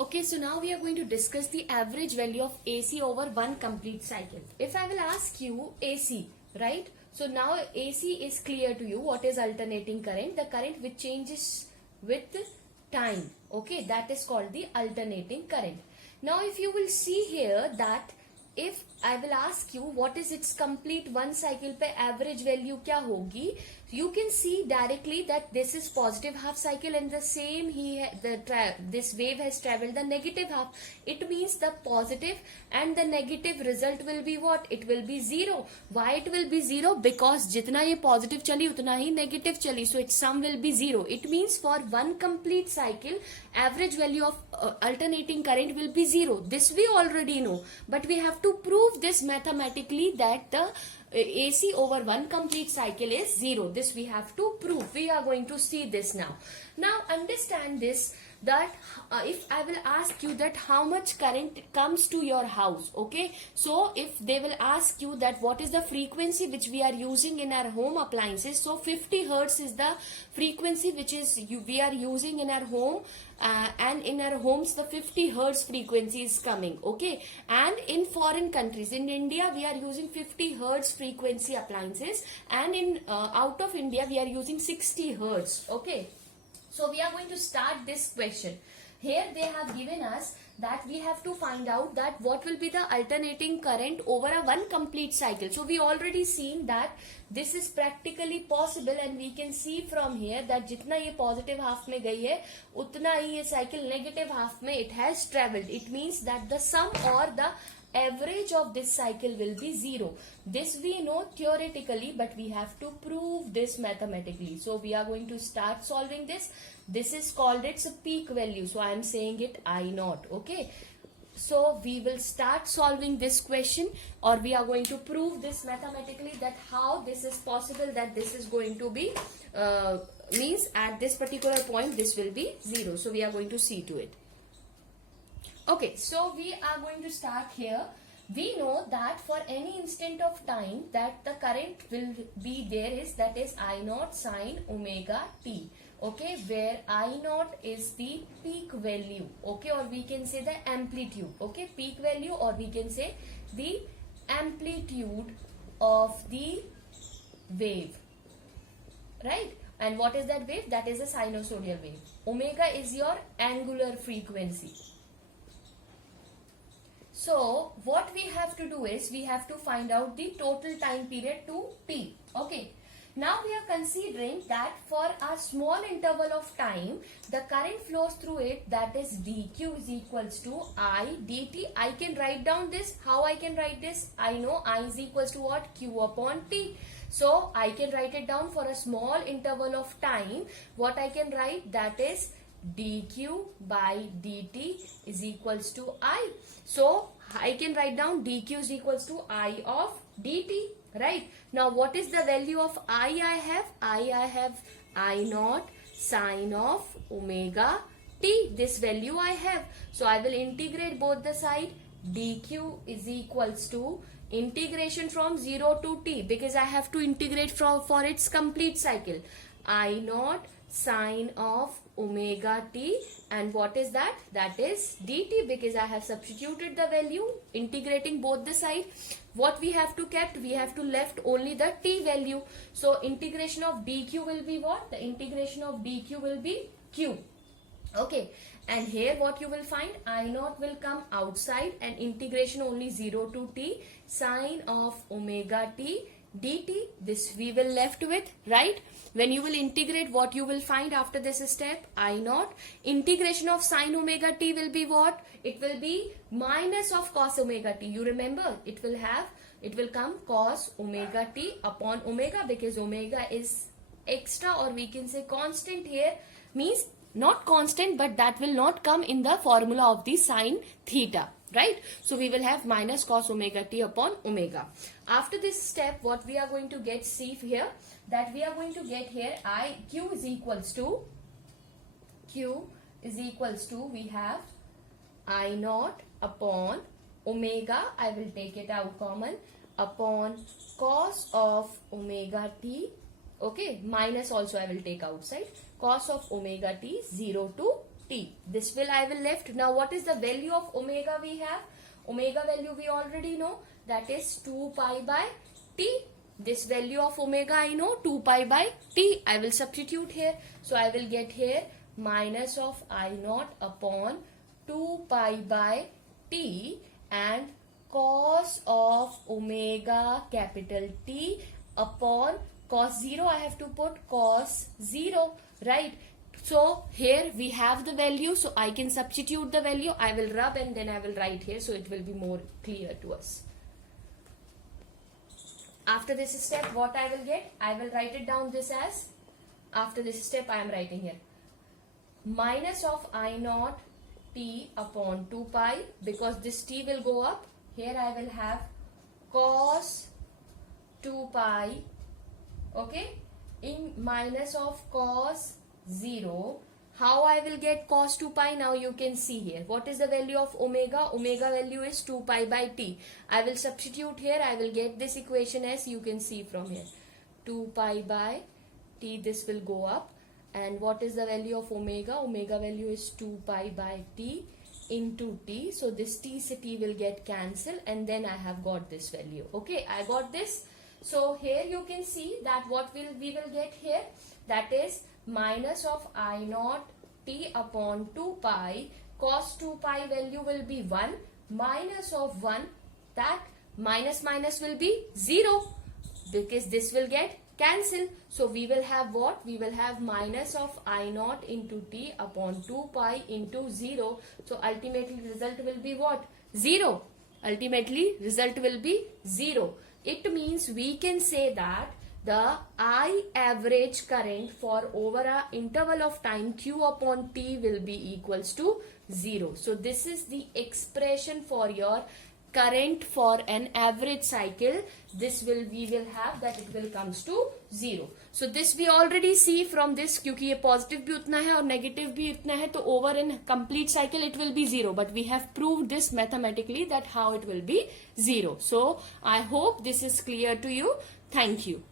Okay, so now we are going to discuss the average value of AC over one complete cycle. If I will ask you AC, right? So now AC is clear to you. What is alternating current? The current which changes with time. Okay, that is called the alternating current. Now if you will see here that if I will ask you what is its complete one cycle पे average value क्या होगी, you can see directly that this is positive half cycle and the same this wave has traveled the negative half. It means the positive and the negative result will be what? It will be zero. Why it will be zero? Because जितना ये positive चली उतना ही negative चली, so its sum will be zero. It means for one complete cycle average value of alternating current will be zero. This we already know, but we have to prove this mathematically that the AC over one complete cycle is zero. This we have to prove. We are going to see this now. Now understand this, that if I will ask you that how much current comes to your house, okay, so if they will ask you that what is the frequency which we are using in our home appliances, so 50 hertz is the frequency which is we are using in our home, and in our homes the 50 hertz frequency is coming, okay, and in foreign countries, in India we are using 50 hertz frequency appliances, and in out of India we are using 60 hertz, okay. So we are going to start this question. Here they have given us that we have to find out that what will be the alternating current over a one complete cycle. So we already seen that this is practically possible, and we can see from here that जितना ये positive half में गई है उतना ही ये cycle negative half में it has traveled. It means that the sum or the average of this cycle will be zero. This we know theoretically, but we have to prove this mathematically. So we are going to start solving this. This is called its peak value, so I am saying it I naught, okay. So we will start solving this question, or we are going to prove this mathematically, that how this is possible, that this is going to be means at this particular point this will be zero. So we are going to see to it. Okay, so we are going to start here. We know that for any instant of time that the current will be there is, that is I naught sine omega t, okay, where I naught is the peak value, okay, or we can say the amplitude, okay, peak value, or we can say the amplitude of the wave, right? And what is that wave? That is a sinusoidal wave. Omega is your angular frequency. So what we have to do is we have to find out the total time period to t. Okay. Now we are considering that for a small interval of time the current flows through it, that is dq is equals to I dt. I can write down this. How I can write this? I know I is equals to what? Q upon t. So I can write it down for a small interval of time. What I can write? That is dq by dt is equals to I. So I can write down dq is equals to I of dt, right? Now what is the value of I have? I have I naught sine of omega t. This value I have. So I will integrate both the side. dq is equals to integration from 0 to t, because I have to integrate for its complete cycle. I naught sine of omega t, and what is that? That is dt, because I have substituted the value, integrating both the side. What we have to kept? We have to left only the t value. So integration of dq will be what? The integration of dq will be q. Okay, and here what you will find? I naught will come outside, and integration only 0 to t sine of omega t dt. This we will left with, right? When you will integrate, what you will find after this step? I naught integration of sine omega t will be what? It will be minus of cos omega t. You remember, it will come cos omega t upon omega, because omega is extra, or we can say constant here, means not constant, but that will not come in the formula of the sine theta, right? So we will have minus cos omega t upon omega. After this step, what we are going to get, see here, that we are going to get here q is equals to we have I naught upon omega, I will take it out common, upon cos of omega t, okay, minus also I will take outside, cos of omega t 0 to t. This will I will left. Now what is the value of omega we have? Omega value we already know, that is 2 pi by t. This value of omega I know, 2 pi by t. I will substitute here. So I will get here minus of I naught upon 2 pi by t and cos of omega capital T upon cos 0. I have to put cos 0, right? So here we have the value, so I can substitute the value. I will rub and then I will write here, so it will be more clear to us. After this step, what I will get? I will write it down this as, after this step I am writing here, minus of I naught t upon 2 pi, because this t will go up. Here I will have cos 2 pi, okay, in minus of cos 0. How I will get cos 2 pi? Now you can see here. What is the value of omega? Omega value is 2 pi by t. I will substitute here. I will get this equation as you can see from here. 2 pi by t, this will go up. And what is the value of omega? Omega value is 2 pi by t into t. So this t will get cancelled and then I have got this value. Okay, I got this. So here you can see that what we will get here, that is minus of I naught t upon 2 pi, cos 2 pi value will be 1, minus of 1, that minus will be 0, because this will get cancelled. So we will have what? We will have minus of I naught into t upon 2 pi into 0. So ultimately result will be what? 0. Ultimately result will be 0. It means we can say that the I average current for over a interval of time q upon t will be equals to 0. So this is the expression for your current for an average cycle. This will we will have that it will comes to 0. So this we already see from this, क्योंकि ये positive भी उतना है और negative भी इतना है, तो over in complete cycle it will be 0. But we have proved this mathematically that how it will be 0. So I hope this is clear to you. Thank you.